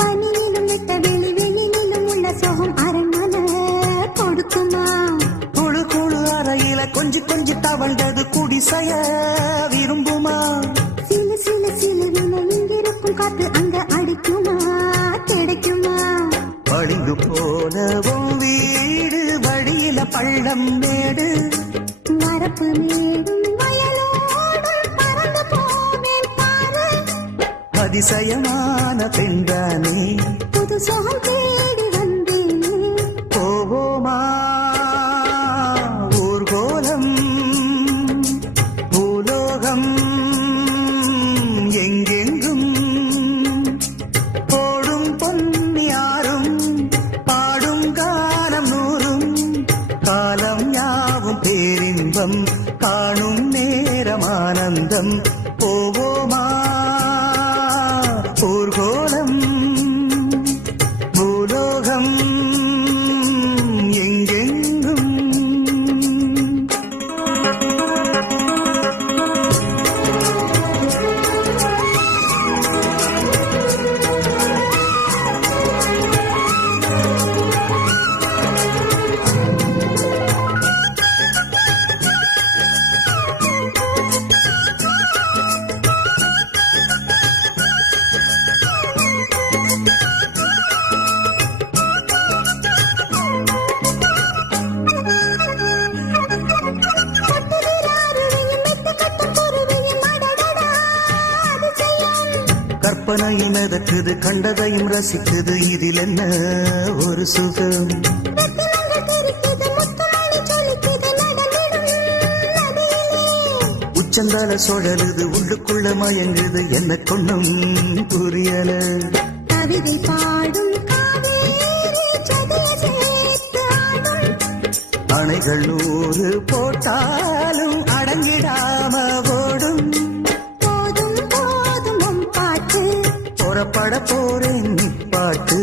பனியிலும் விட்ட வெளியிலும் உள்ள சோகம் அரண்மனை கொடுக்குமா? குழு குழு அறையில கொஞ்சி தவழ்ந்தது குடிசைய விரும்புமா? சிலு சிலு சிலுவில இங்கிருக்கும் காத்து அங்க அடிக்குமா கிடைக்குமா? பளிங்கு போலவும் வீடு வழியில பள்ளம் மேடு மரப்பு மேடும் வயலோடு பறந்து போவேன் பாரு. அதிசயமான பெண்தானே புது சோகம் தேடி வந்தேனே. போவோமா ஊர்கோலம் பூலோகம் எங்கெங்கும் போடும் பொன்னியாரும் பாடும் காலம் நூறும் காலம் யாவும் பேரின்பம் காணும் நேரம் ஆனந்தம். போவோமா ஊர்கோலம் பூலோகம் எங்கெங்கும். கற்பனையில் மிதக்குது கண்டதையும் ரசிக்குது இதில் என்ன ஒரு சுகம்? உச்சந்தால சுழலுது உள்ளுக்குள்ள மயங்குது என்ன கொண்ணும் புரியல. கவிதை பாடும் காவேரி சதிய சேர்த்து ஆடும். அணைகள் 100 போட்டாலும் அடங்கிடாம ஓடும். போதும் போதும் உன் பாட்டு புறப்பட போறேன் நிப்பாட்டு.